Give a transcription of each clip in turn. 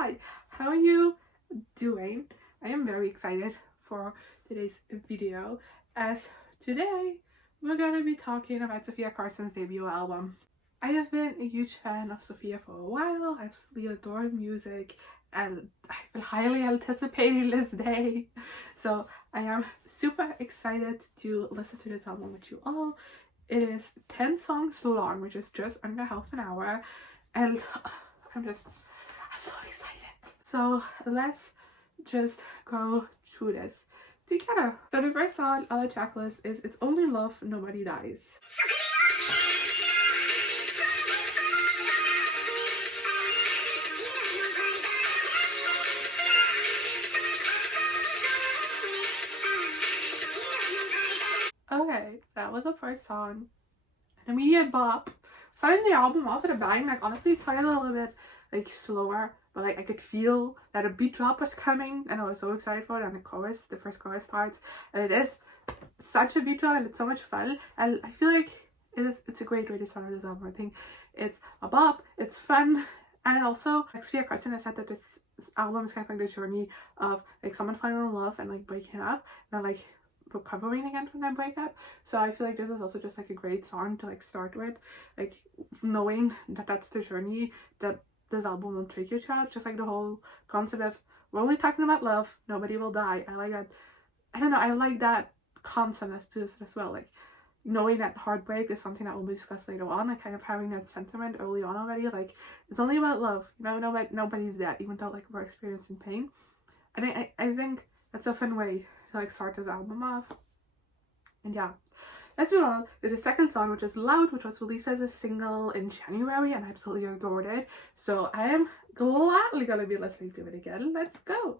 Hi, how are you doing? I am very excited for today's video, as today we're gonna be talking about Sofia Carson's debut album. I have been a huge fan of Sofia for a while. I absolutely adore her music and I've been highly anticipating this day. So I am super excited to listen to this album with you all. It is 10 songs long, which is just under half an hour, and I'm so excited. So let's just go through this together. So the first song on the checklist is It's Only Love, Nobody Dies. Okay, that was the first song. An immediate bop. Starting the album off at a bang. Like, honestly, it started a little bit like slower, but like I could feel that a beat drop was coming and I was so excited for it. And the first chorus starts, and it is such a beat drop and it's so much fun, and I feel like it's a great way to start this album. I think it's a bop, it's fun, and also like Sofia Carson has said that this album is kind of like the journey of like someone falling in love and like breaking up and like recovering again from that breakup. So I feel like this is also just like a great song to like start with, like knowing that that's the journey that this album will take you throughout. Just like the whole concept of we're only talking about love, nobody will die. I like that. I don't know, I like that concept as well, like knowing that heartbreak is something that will be discussed later on, and kind of having that sentiment early on already, like it's only about love, you know, nobody's dead, even though like we're experiencing pain. And I think that's a fun way to like start this album off. And yeah, let's move on to the second song, which is Loud, which was released as a single in January, and I absolutely adored it. So I am gladly gonna be listening to it again. Let's go.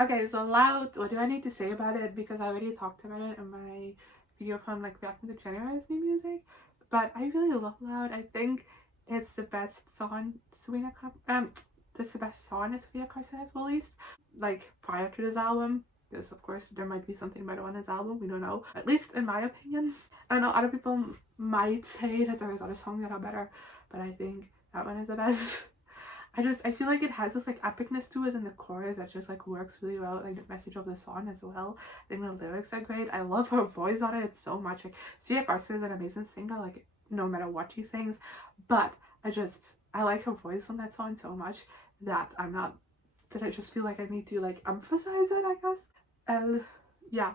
Okay, so Loud, what do I need to say about it? Because I already talked about it in my video from like reacting to January's new music. But I really love Loud. I think it's the best song that's the best song that Sofia Carson has released, like prior to this album. Because of course there might be something better on his album, we don't know. At least in my opinion. I know other people might say that there's other songs that are better, but I think that one is the best. I feel like it has this like epicness to it in the chorus that just like works really well, like the message of the song as well. I think the lyrics are great. I love her voice on it so much. Like Sofia Carson is an amazing singer, like no matter what she sings, but I like her voice on that song so much that I just feel like I need to like emphasize it, I guess. And yeah,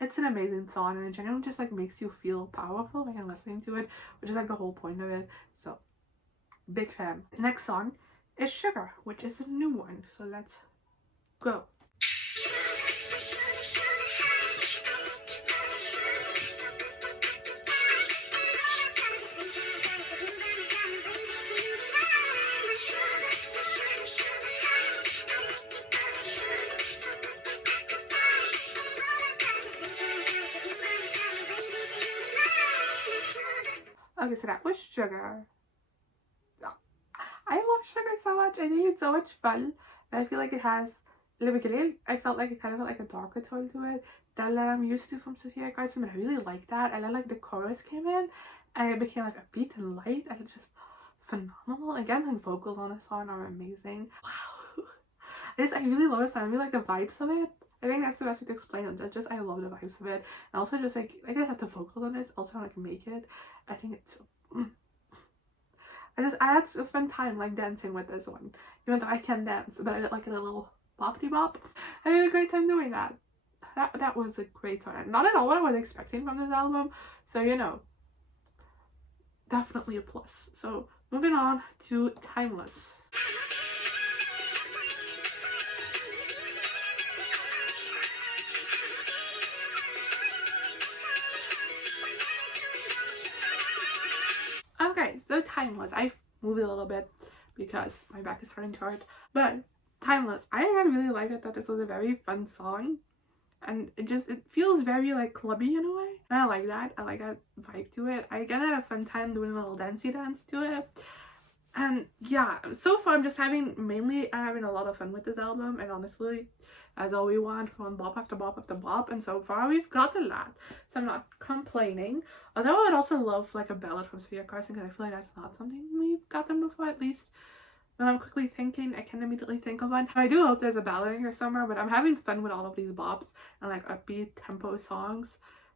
it's an amazing song, and it genuinely just like makes you feel powerful when you're listening to it, which is like the whole point of it. So big fan. Next song is Sugar, which is a new one, so let's go. Okay, so that was Sugar. I love Sugar so much. I think it's so much fun. And I feel like it has, in the beginning, I felt like it kind of had like a darker tone to it that I'm used to from Sofia Carson, but I really like that. And then like the chorus came in and it became like a beat and light, and it's just phenomenal. Again, the vocals on the song are amazing. Wow. I really love the song. I really like the vibes of it. I think that's the best way to explain it. I love the vibes of it. And also just like I said, the vocals on this also like make it. I think it's I had a fun time like dancing with this one, even though I can dance, but I did like a little boppity bop. I had a great time doing that. That was a great time. Not at all what I was expecting from this album, so you know, definitely a plus. So moving on to Timeless. Okay, so Timeless. I moved a little bit because my back is starting to hurt. But Timeless. I really liked it, that this was a very fun song. and it feels very like clubby in a way, and I like that. I like that vibe to it. I get a fun time doing a little dancey dance to it. And yeah, so far I'm just having a lot of fun with this album, and honestly, that's all we want, from bop after bop after bop, and so far we've got a lot, so I'm not complaining. Although I'd also love like a ballad from Sofia Carson, because I feel like that's not something we've gotten before, at least when I'm quickly thinking. I can immediately think of one. I do hope there's a ballad in here somewhere, but I'm having fun with all of these bops and like upbeat tempo songs,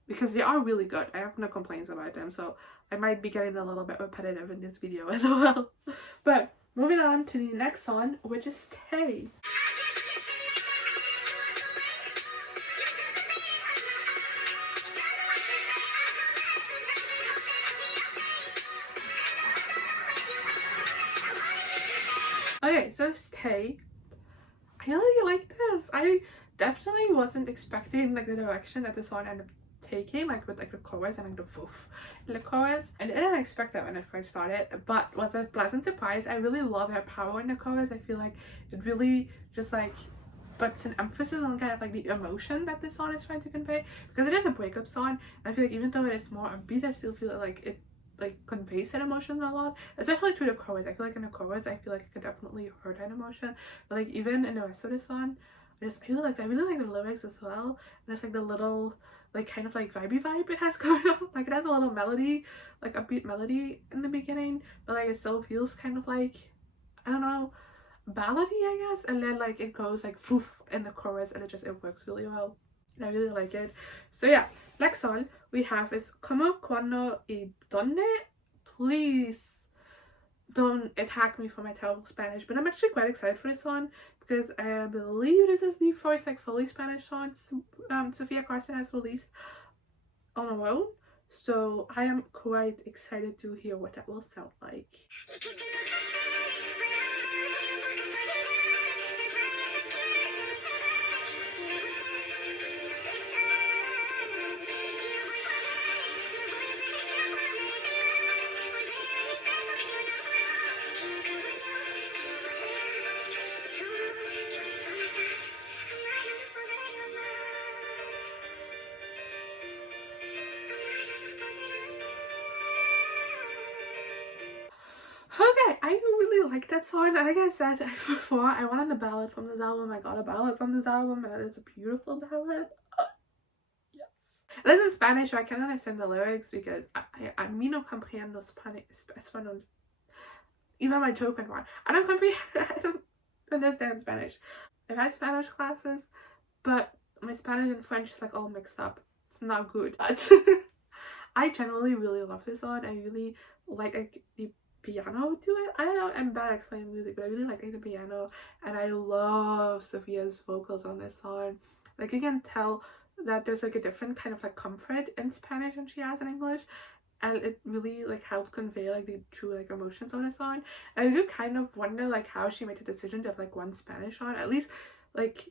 because they are really good. I have no complaints about them, so I might be getting a little bit repetitive in this video as well. But moving on to the next song, which is Stay. Okay, so Stay. I really like this. I definitely wasn't expecting like the direction that the song ended up taking, like with like the chorus and like the foof in the chorus. I didn't expect that when it first started, but was a pleasant surprise. I really love her power in the chorus. I feel like it really just like puts an emphasis on kind of like the emotion that this song is trying to convey, because it is a breakup song, and I feel like even though it is more upbeat, I still feel like it like conveys that emotion a lot, especially through the chorus. I feel like in the chorus I feel like I could definitely hurt that emotion, but like even in the rest of the song, I really like the lyrics as well, and it's like the little like kind of like vibey vibe it has going on. Like it has a little melody, like upbeat melody in the beginning, but like it still feels kind of like, I don't know, ballady, I guess, and then like it goes like foof in the chorus, and it works really well. I really like it. So yeah, next song we have is Como Cuando y Donde. Please don't attack me for my terrible Spanish, but I'm actually quite excited for this one, because I believe this is the first like fully Spanish song Sofia Carson has released on her own. So I am quite excited to hear what that will sound like. Okay, I really like that song. Like I said before, I wanted a ballad from this album. I got a ballad from this album, and it's a beautiful ballad. Yes. It is in Spanish, so I can understand the lyrics, because a mí no comprendo Spanish. Even my joke went wrong. I don't understand Spanish. I've had Spanish classes, but my Spanish and French is like all mixed up. It's not good. But I generally really love this song. I really like the piano to it. I don't know, I'm bad at explaining music, but I really like the piano, and I love Sofia's vocals on this song. Like you can tell that there's like a different kind of like comfort in Spanish than she has in English, and it really like helped convey like the true like emotions on this song. And I do kind of wonder like how she made the decision to have like one Spanish song, at least like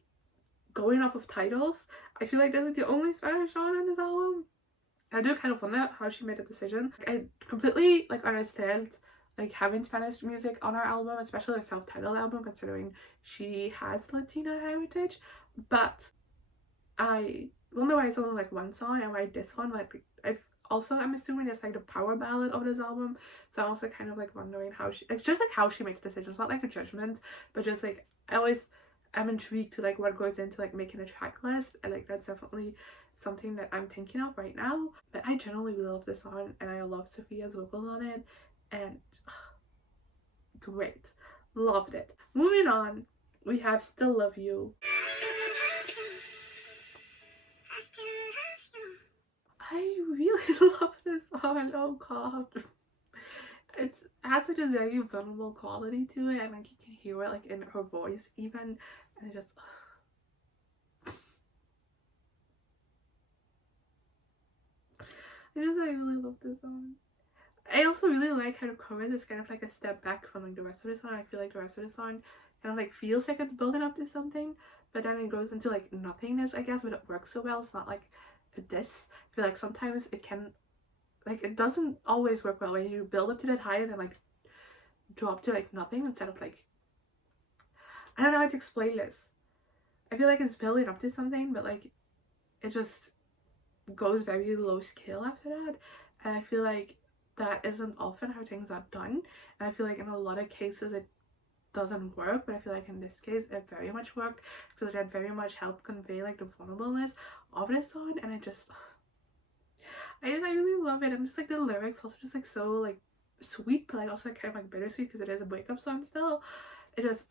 going off of titles. I feel like this is the only Spanish song on this album. I do kind of wonder how she made the decision. I completely like understand like having Spanish music on our album, especially a self-titled album, considering she has Latina heritage. But I wonder why it's only like one song, and why this one, like I'm assuming it's like the power ballad of this album. So I'm also kind of like wondering how she, like just like how she made the decision. It's not like a judgment, but just like I always am intrigued to like what goes into like making a track list, and like that's definitely something that I'm thinking of right now. But I generally really love this song, and I love Sofia's vocals on it, and great, loved it. Moving on, we have Still Love You. I really love this song. Oh god, it has such a very vulnerable quality to it, and like you can hear it like in her voice even, and it just I really love this song. I also really like how the chorus is kind of like a step back from like the rest of the song. I feel like the rest of the song kind of like feels like it's building up to something, but then it goes into like nothingness, I guess, but it works so well. It's not like a diss. I feel like sometimes it can, like, it doesn't always work well when you build up to that high and then like drop to like nothing instead of like, I don't know how to explain this. I feel like it's building up to something, but like it just goes very low scale after that, and I feel like that isn't often how things are done, and I feel like in a lot of cases it doesn't work, but I feel like in this case it very much worked. I feel like that very much helped convey like the vulnerableness of this song, and I really love it. And just like the lyrics also just like so like sweet, but like also like, kind of like bittersweet because it is a breakup song still. It just,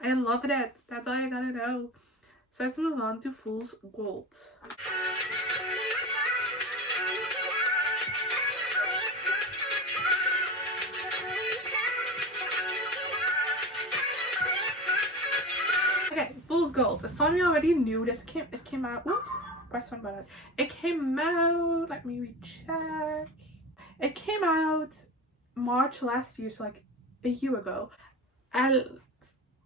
I love it. That's all I gotta know. So let's move on to Fool's Gold. Okay, Fool's Gold, a song we already knew. It came out. Ooh, press one button. It came out. Let me recheck. It came out March last year, so like a year ago. And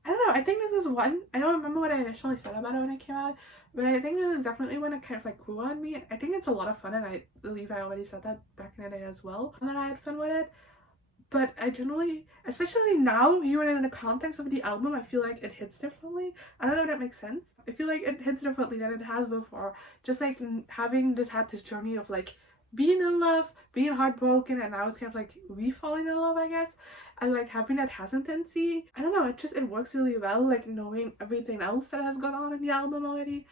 I don't know. I think this is one. I don't remember what I initially said about it when it came out, but I think this is definitely when it kind of like grew on me. I think it's a lot of fun, and I believe I already said that back in the day as well, and that I had fun with it. But I generally, especially now, viewing it in the context of the album, I feel like it hits differently. I don't know if that makes sense. I feel like it hits differently than it has before. Just like having just had this journey of like being in love, being heartbroken, and now it's kind of like re-falling in love, I guess. And like having that hesitancy. I don't know, it works really well, like knowing everything else that has gone on in the album already.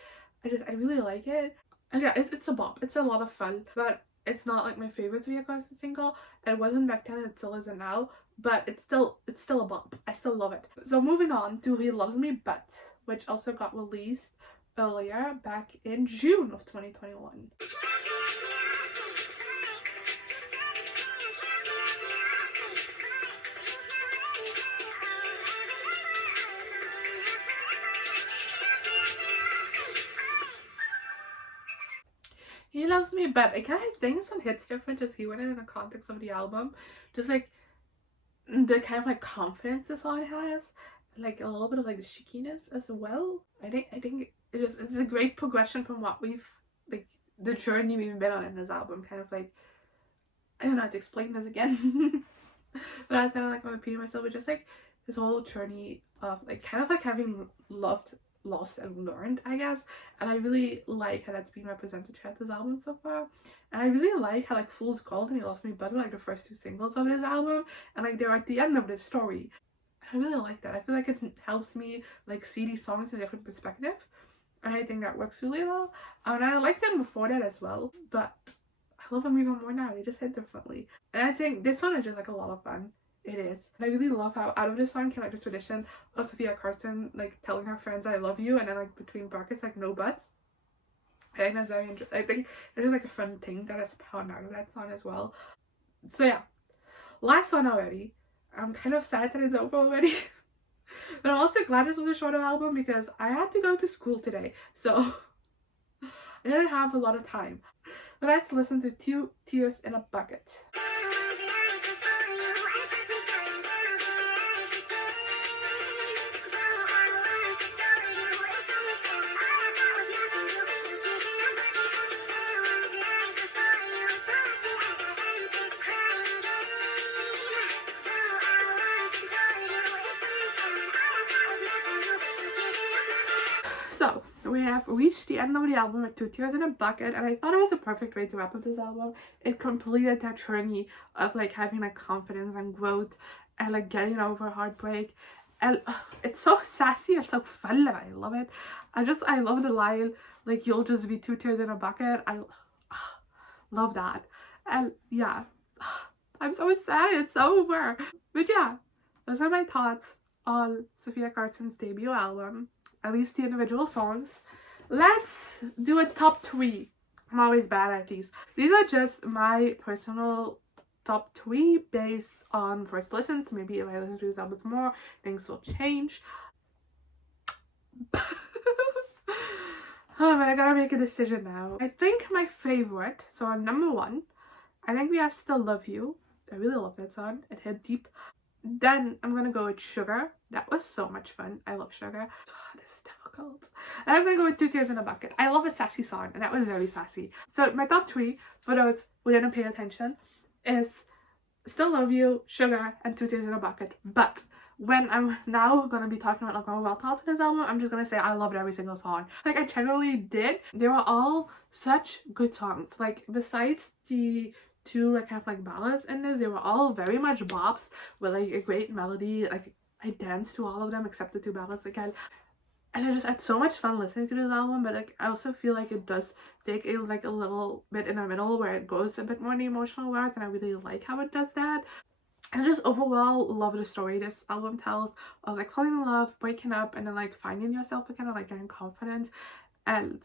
I really like it. And yeah, it's a bop. It's a lot of fun. But it's not like my favorite Sofia Carson single. It wasn't back then, it still isn't now, but it's still a bop. I still love it. So moving on to He Loves Me But, which also got released earlier back in June of 2021. He Loves Me But. I kind of think this one hits different just hearing it in the context of the album. Just like the kind of like confidence this song has, like a little bit of like the cheekiness as well. I think it's a great progression from what we've like the journey we've been on in this album. Kind of like, I don't know how to explain this again. But I sounded like I'm repeating myself, but just like this whole journey of like kind of like having loved, lost, and learned, I guess. And I really like how that's being represented throughout this album so far. And I really like how like Fool's Gold and He Lost Me But were like the first two singles of this album, and like they're at the end of this story. I really like that. I feel like it helps me like see these songs in a different perspective, and I think that works really well. And I liked them before that as well, but I love them even more now. They just hit differently. And I think this one is just like a lot of fun. It is. And I really love how out of this song came like the tradition of Sofia Carson like telling her friends I love you, and then like between brackets like no buts. I think that's very interesting. I think it's just like a fun thing that is spawned out of that song as well. So yeah, last song already. I'm kind of sad that it's over already. But I'm also glad this was a shorter album because I had to go to school today, so I didn't have a lot of time. But let's listen to Two Tears in a Bucket. So, we have reached the end of the album with Two Tears in a Bucket, and I thought it was a perfect way to wrap up this album. It completed that journey of like having like confidence and growth and like getting over heartbreak. And it's so sassy and so fun, and I love it. I love the line like you'll just be two tears in a bucket. I love that. And yeah, I'm so sad it's over. But yeah, those are my thoughts on Sofia Carson's debut album. At least the individual songs. Let's do a top 3. I'm always bad at these. These are just my personal top 3 based on first listens. Maybe if I listen to these albums more, things will change. Oh man, I gotta make a decision now. I think my favorite, so on number 1, I think we have Still Love You. I really love that song. It hit deep. Then I'm gonna go with Sugar. That was so much fun. I love Sugar. Oh, this is difficult. And I'm gonna go with Two Tears in a Bucket. I love a sassy song, and that was very sassy. So my top 3, for those who didn't pay attention, is Still Love You, Sugar, and Two Tears in a Bucket. But when I'm now gonna be talking about like my well thoughts on this album, I'm just gonna say I loved every single song. Like I generally did. They were all such good songs. Like besides the two like kind of like ballads in this, they were all very much bops with like a great melody. Like I danced to all of them except the two ballads again. And I just had so much fun listening to this album, but like I also feel like it does take a like a little bit in the middle where it goes a bit more in the emotional route, and I really like how it does that. And I just overall love the story this album tells of like falling in love, breaking up, and then like finding yourself again and like getting confidence and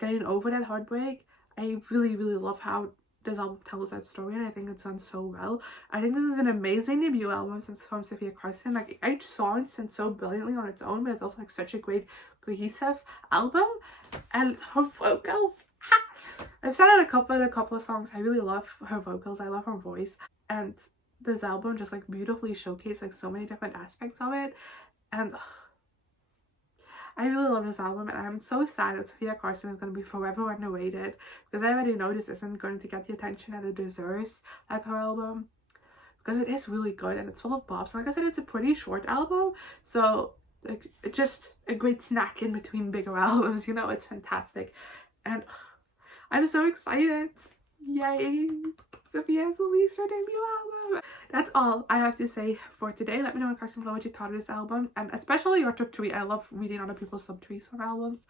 getting over that heartbreak. I really love how this album tells that story, and I think it's done so well. I think this is an amazing debut album from Sofia Carson. Like each song sings so brilliantly on its own, but it's also like such a great cohesive album. And her vocals, I've said it a couple of songs, I really love her vocals, I love her voice, and this album just like beautifully showcased like so many different aspects of it. And I really love this album, and I'm so sad that Sofia Carson is going to be forever underrated, because I already know this isn't going to get the attention that it deserves, like her album, because it is really good and it's full of bops. And like I said, it's a pretty short album, so like it's just a great snack in between bigger albums, you know. It's fantastic, and I'm so excited. Yay! Sofia's released her debut album. That's all I have to say for today. Let me know in comments below what you thought of this album, and especially your top 3. I love reading other people's top 3s on albums.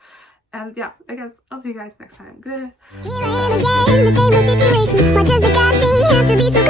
And yeah, I guess I'll see you guys next time. Good. Here I am again, the same old situation. What does the God thing have to be so